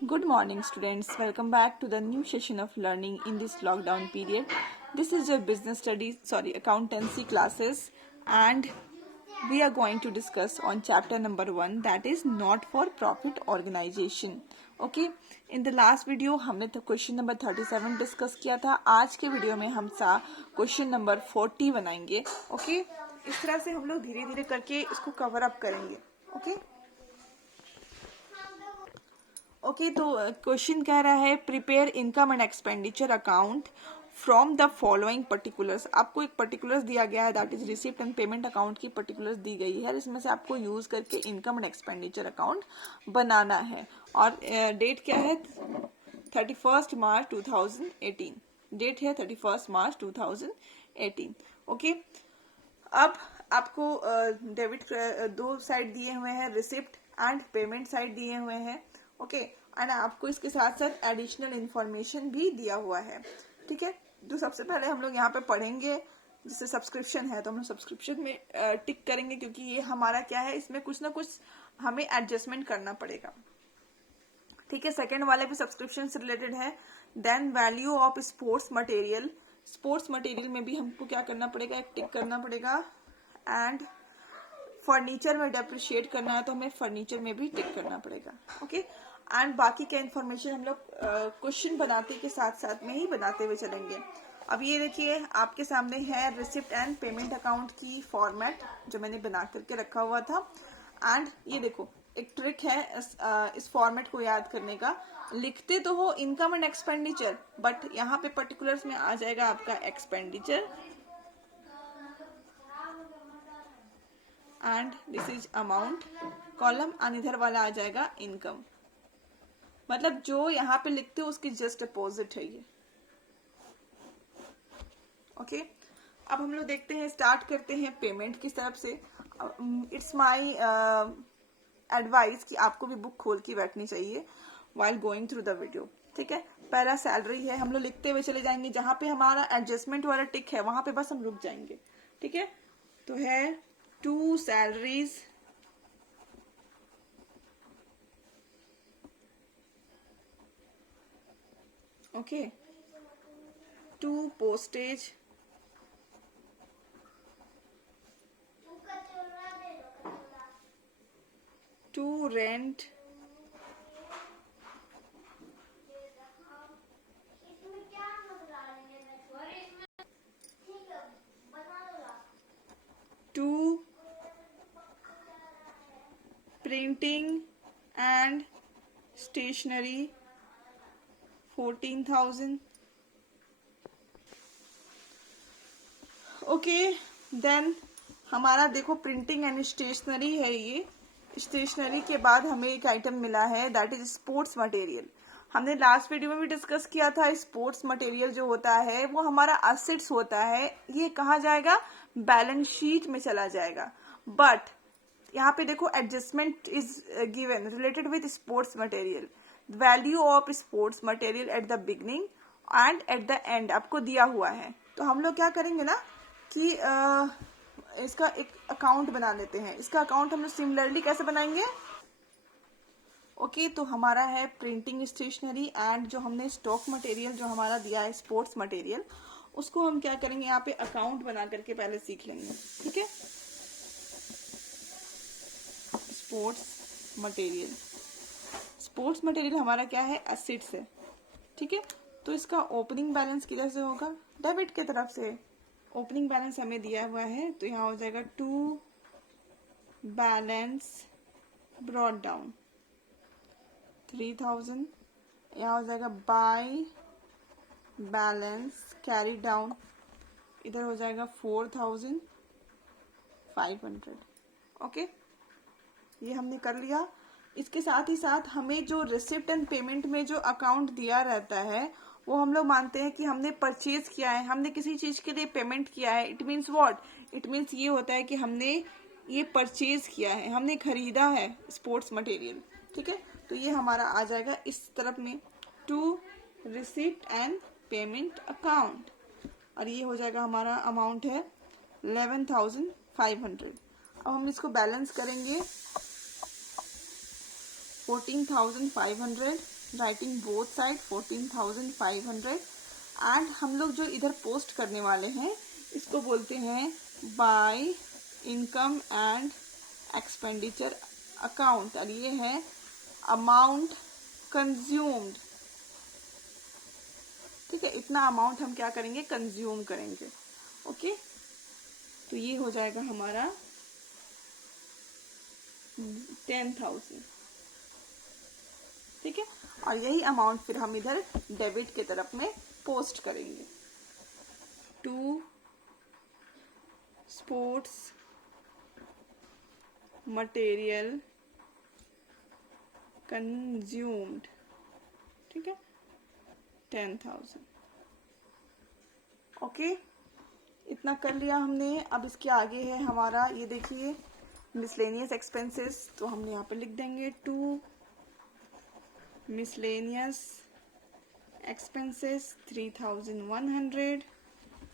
Good morning, students. Welcome back to the new session of learning in this lockdown period. This is your accountancy classes, and we are going to discuss on chapter number 1, that is not for profit organization. Okay, in the last video हमने तो question number 37 discuss किया था. आज के video में हम question number 40 बनाएंगे. Okay, इस तरह से हम लोग धीरे धीरे करके इसको कवर अप करेंगे. ओके, तो क्वेश्चन कह रहा है prepare income and expenditure account from the following particulars. आपको एक पर्टिकुलर्स दिया गया है, that is receipt and payment account की पर्टिकुलर्स दी गई है. इसमें से आपको यूज करके इनकम एंड एक्सपेंडिचर अकाउंट बनाना है. और डेट क्या है? 31 मार्च 2018. डेट है 31 मार्च 2018. ओके, अब आपको डेबिट दो साइड दिए हुए हैं, रिसिप्ट एंड पेमेंट साइड दिए हुए हैं. ओके, एंड आपको इसके साथ साथ एडिशनल इंफॉर्मेशन भी दिया हुआ है. ठीक है, जो सबसे पहले हम लोग यहाँ पे पढ़ेंगे, जैसे सब्सक्रिप्शन है तो हम लोग सब्सक्रिप्शन में टिक करेंगे, क्योंकि ये हमारा क्या है, इसमें कुछ ना कुछ हमें एडजस्टमेंट करना पड़ेगा. ठीक है, सेकेंड वाले भी सब्सक्रिप्शन से रिलेटेड है. Then value of sports material. Sports material में भी हमको क्या करना पड़ेगा, एक टिक करना पड़ेगा. एंड फर्नीचर में डेप्रिशिएट करना है तो हमें फर्नीचर में भी टिक करना पड़ेगा. ओके, एंड बाकी का इन्फॉर्मेशन हम लोग क्वेश्चन बनाते के साथ साथ में ही बनाते हुए चलेंगे. अब ये देखिए आपके सामने है रिसिप्ट एंड पेमेंट अकाउंट की फॉर्मेट जो मैंने बना करके रखा हुआ था. एंड ये देखो एक ट्रिक है इस फॉर्मेट को याद करने का. लिखते तो हो इनकम एंड एक्सपेंडिचर, बट यहाँ पे पर्टिकुलर्स में आ जाएगा आपका expenditure and this is amount column, और इधर वाला आ जाएगा इनकम. मतलब जो यहाँ पे लिखते हो उसकी जस्ट अपोजिट है ये. ओके, अब हम लोग देखते हैं, स्टार्ट करते हैं पेमेंट की तरफ से. इट्स माय एडवाइस कि आपको भी बुक खोल के बैठनी चाहिए while going through the video. ठीक है, पहला सैलरी है, हम लोग लिखते हुए चले जाएंगे. जहां पे हमारा एडजस्टमेंट वाला टिक है वहां पे बस हम रुक जाएंगे. ठीक है, तो है 2 salaries, okay, 2 postage, 2 rent, 2 printing and stationery, 14,000. Okay, then हमारा देखो प्रिंटिंग एंड स्टेशनरी है. ये स्टेशनरी के बाद हमें एक आइटम मिला है, दैट इज स्पोर्ट्स मटेरियल. हमने लास्ट वीडियो में भी डिस्कस किया था, स्पोर्ट्स मटेरियल जो होता है वो हमारा असेट्स होता है. ये कहाँ जाएगा? बैलेंस शीट में चला जाएगा. बट यहाँ पे देखो adjustment is given related with sports material. Value of sports material at the beginning and at the end आपको दिया हुआ है. तो हम लोग क्या करेंगे ना कि इसका एक अकाउंट बना लेते हैं. इसका अकाउंट हम लोग सिमिलरली कैसे बनाएंगे? ओके, तो हमारा है प्रिंटिंग स्टेशनरी एंड जो हमने स्टॉक मटेरियल जो हमारा दिया है स्पोर्ट्स मटेरियल, उसको हम क्या करेंगे, यहाँ पे अकाउंट बना करके पहले सीख लेंगे. ठीक है, स्पोर्ट्स मटेरियल. स्पोर्ट्स मटेरियल हमारा क्या है? एसेट्स है. ठीक है, तो इसका ओपनिंग बैलेंस किधर से होगा? डेबिट के तरफ से. ओपनिंग बैलेंस हमें दिया हुआ है तो यहाँ हो जाएगा 2 बैलेंस ब्रॉट डाउन 3000. यहाँ हो जाएगा बाय बैलेंस कैरी डाउन, इधर हो जाएगा 4500. ओके, ये हमने कर लिया. इसके साथ ही साथ हमें जो रिसिप्ट एंड पेमेंट में जो अकाउंट दिया रहता है वो हम लोग मानते हैं कि हमने परचेज किया है, हमने किसी चीज के लिए पेमेंट किया है. It means what? It means ये होता है कि हमने ये परचेज किया है, हमने खरीदा है स्पोर्ट्स मटेरियल. ठीक है, तो ये हमारा आ जाएगा इस तरफ में 2 रिसिप्ट एंड पेमेंट अकाउंट, और ये हो जाएगा हमारा अमाउंट है 11,500. अब हम इसको बैलेंस करेंगे 14,500 राइटिंग बोथ साइड 14,500 एंड हम लोग जो इधर पोस्ट करने वाले हैं इसको बोलते हैं by income and expenditure account, और ये है अमाउंट कंज्यूम्ड। ठीक है, इतना अमाउंट हम क्या करेंगे, कंज्यूम करेंगे। ओके, तो ये हो जाएगा हमारा 10,000। ठीक है, और यही अमाउंट फिर हम इधर डेबिट के तरफ में पोस्ट करेंगे। To sports material consumed. ठीक है, 10,000। ओके, इतना कर लिया हमने। अब इसके आगे है हमारा, ये देखिए मिसलेनियस एक्सपेंसेस, तो हमने यहाँ पे लिख देंगे टू मिसलेनियस एक्सपेंसेस 3,100।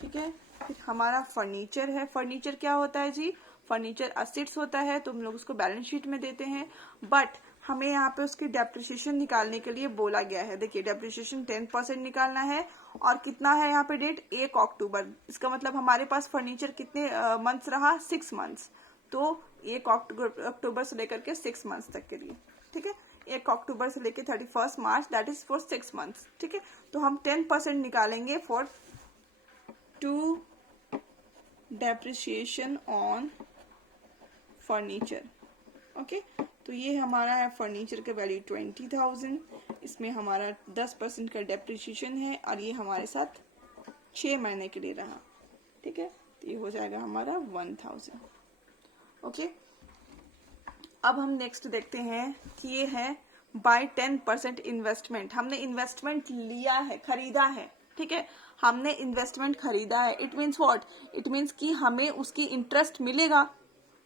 ठीक है, फिर हमारा फर्नीचर है। फर्नीचर क्या होता है जी, फर्नीचर असेट्स होता है, तो हम लोग उसको बैलेंस शीट में देते हैं, बट हमें यहाँ पे उसकी डेप्रिसिएशन निकालने के लिए बोला गया है। देखिए डेप्रिसिएशन 10% निकालना है, और कितना है यहाँ पे डेट, 1 अक्टूबर। इसका मतलब हमारे पास फर्नीचर कितने मंथ्स रहा, 6 मंथ्स। तो 1 अक्टूबर से लेकर के 6 मंथ्स तक के लिए। ठीक है, 1 अक्टूबर से लेकर 31 मार्च, दैट इज फॉर 6 मंथ्स। ठीक है, तो हम 10% निकालेंगे for to depreciation on furniture. Okay, तो ये हमारा है फर्नीचर का वैल्यू 20,000, इसमें हमारा 10% का डेप्रिसिएशन है, और ये हमारे साथ 6 महीने के लिए रहा। ठीक है, तो ये हो जाएगा हमारा 1,000। ओके, अब हम नेक्स्ट देखते हैं कि ये है बाय 10% इन्वेस्टमेंट। हमने इन्वेस्टमेंट लिया है, खरीदा है। ठीक है, हमने इन्वेस्टमेंट खरीदा है। It means what, it means कि हमें उसकी इंटरेस्ट मिलेगा,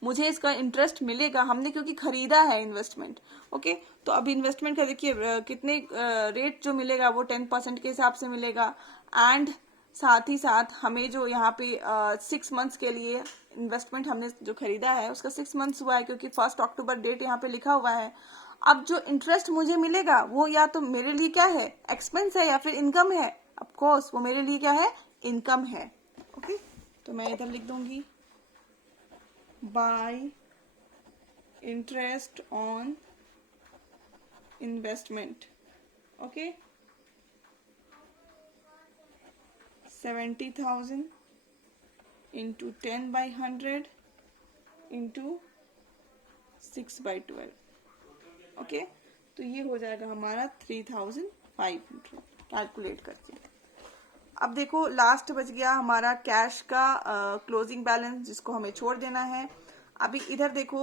मुझे इसका इंटरेस्ट मिलेगा, हमने क्योंकि खरीदा है इन्वेस्टमेंट। ओके, तो अब इन्वेस्टमेंट का देखिए कितने रेट जो मिलेगा वो 10% के हिसाब से मिलेगा, एंड साथ ही साथ हमें जो यहाँ पे 6 मंथ्स के लिए इन्वेस्टमेंट हमने जो खरीदा है उसका 6 मंथ्स हुआ है, क्योंकि 1 अक्टूबर डेट यहाँ पे लिखा हुआ है। अब जो इंटरेस्ट मुझे मिलेगा वो या तो मेरे लिए क्या है, एक्सपेंस है, या फिर इनकम है। ऑफ कोर्स वो मेरे लिए क्या है, इनकम है। ओके, तो मैं इधर लिख दूंगी bye interest on investment. Okay, 70,000 into 10/100 into 6/12। Okay, तो ये हो जाएगा हमारा 3,500 कैलकुलेट करके। अब देखो लास्ट बच गया हमारा कैश का क्लोजिंग बैलेंस, जिसको हमें छोड़ देना है। अभी इधर देखो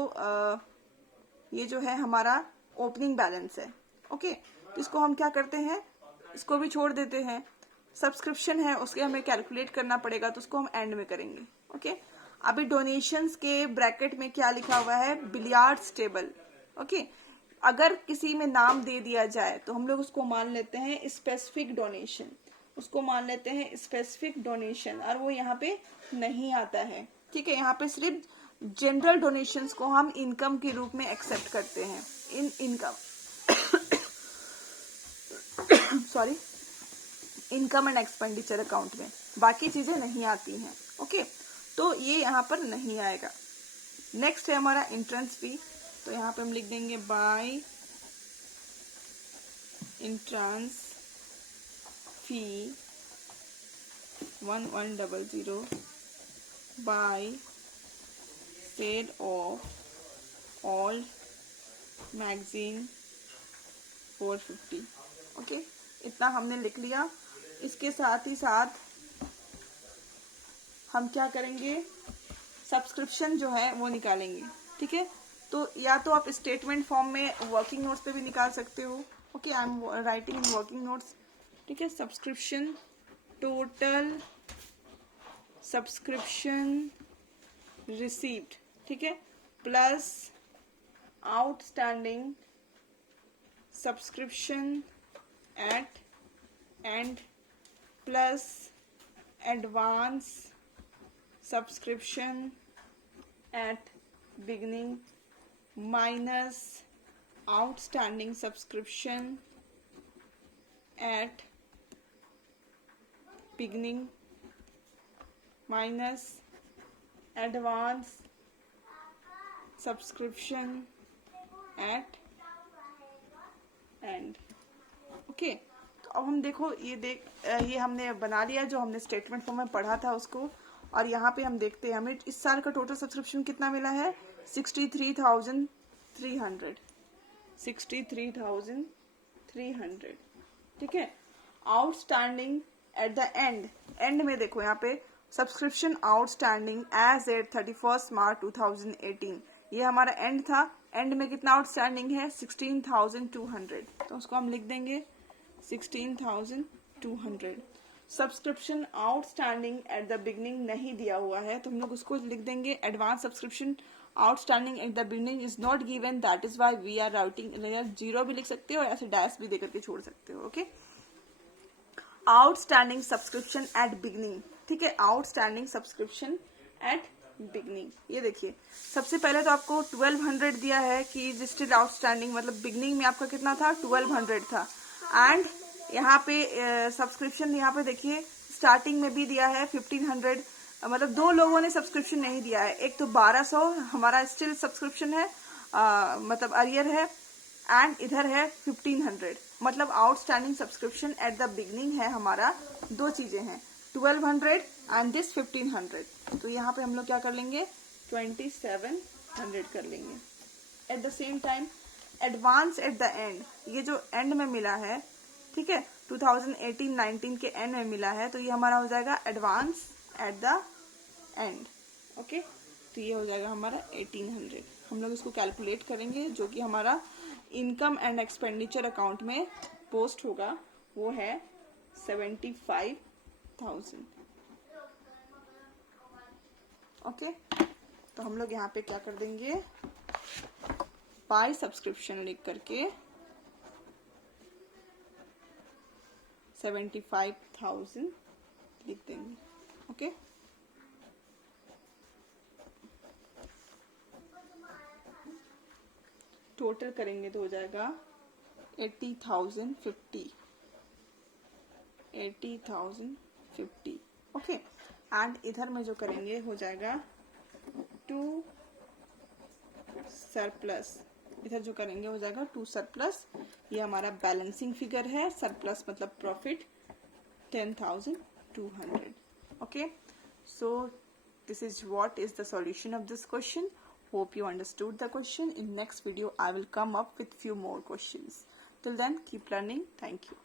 ये जो है हमारा ओपनिंग बैलेंस है। ओके, तो इसको हम क्या करते हैं, इसको भी छोड़ देते हैं। सब्सक्रिप्शन है उसके हमें कैलकुलेट करना पड़ेगा, तो उसको हम एंड में करेंगे। ओके, अभी डोनेशंस के ब्रैकेट में क्या लिखा हुआ है, बिलियार्ड्स टेबल। ओके, अगर किसी में नाम दे दिया जाए तो हम लोग उसको मान लेते हैं स्पेसिफिक डोनेशन, उसको मान लेते हैं स्पेसिफिक डोनेशन, और वो यहाँ पे नहीं आता है। ठीक है, यहाँ पे सिर्फ जनरल डोनेशंस को हम इनकम के रूप में एक्सेप्ट करते हैं, इन income sorry, income and expenditure account में बाकी चीजें नहीं आती हैं। ओके, तो ये यहाँ पर नहीं आएगा। नेक्स्ट है हमारा एंट्रेंस फी, तो यहाँ पे हम लिख देंगे by entrance fee 1100 by sale of old magazine 450। Okay, इतना हमने लिख लिया। इसके साथ ही साथ हम क्या करेंगे, सब्सक्रिप्शन जो है वो निकालेंगे। ठीक है, तो या तो आप स्टेटमेंट फॉर्म में वर्किंग नोट्स पे भी निकाल सकते हो। Okay, I am writing in working notes. ठीक है, सब्सक्रिप्शन, टोटल सब्सक्रिप्शन रिसीव्ड, ठीक है, plus outstanding subscription eight and, plus advance subscription at beginning, minus outstanding subscription at beginning minus advance subscription at end. Okay, तो अब हम देखो ये हमने बना लिया जो हमने स्टेटमेंट फॉर्म में पढ़ा था उसको, और यहाँ पे हम देखते हैं हमें इस साल का टोटल सब्सक्रिप्शन कितना मिला है 63,300 63,300, ठीक है। आउटस्टैंडिंग एट द एंड में देखो यहाँ पे सब्सक्रिप्शन आउटस्टैंडिंग एज एट 31 मार्च 2018, ये हमारा एंड था। एंड में कितना आउटस्टैंडिंग है 16,200, तो उसको हम लिख देंगे 16,200। Subscription outstanding at the beginning नहीं दिया हुआ है तो हम लोग उसको लिख देंगे advance subscription outstanding at the beginning is not given, that is why we are routing, zero भी लिख सकते हो और ऐसे डैश भी देकर के छोड़ सकते हो। Okay, outstanding subscription eight beginning, ठीक है, आउटस्टैंडिंग सब्सक्रिप्शन एट बिगनिंग। ये देखिए सबसे पहले तो आपको 1200 दिया है कि स्टिल आउटस्टैंडिंग, मतलब बिगनिंग में आपका कितना था 1200 था, एंड यहाँ पे सब्सक्रिप्शन यहाँ पे देखिए स्टार्टिंग में भी दिया है 1500, मतलब दो लोगों ने सब्सक्रिप्शन नहीं दिया है, एक तो 1200 हमारा स्टिल सब्सक्रिप्शन है, मतलब अरियर है, एंड इधर है 1500, मतलब outstanding subscription eight the beginning है हमारा दो चीजें हैं 1200 एंड दिस 1500, तो यहाँ पे हम लोग क्या कर लेंगे 2700 कर लेंगे। At the same time advance at the end, ये जो एंड में मिला है, ठीक है 2018-19 के एंड में मिला है, तो ये हमारा हो जाएगा advance at the end. Okay, तो ये हो जाएगा हमारा 1800। हम लोग इसको कैलकुलेट करेंगे, जो कि हमारा इनकम एंड एक्सपेंडिचर अकाउंट में पोस्ट होगा, वो है 75,000। ओके, तो हम लोग यहाँ पे क्या कर देंगे बाय सब्सक्रिप्शन लिख करके 75,000 लिख देंगे। ओके, टोटल करेंगे तो हो जाएगा 80,050। ओके, एंड इधर में जो करेंगे हो जाएगा टू सरप्लस, इधर जो करेंगे हो जाएगा टू सरप्लस, ये हमारा बैलेंसिंग फिगर है, सरप्लस मतलब profit 10,200। Okay, so this is what is the solution of this question. Hope you understood the question. In next video I will come up with few more questions. Till then keep learning. Thank you.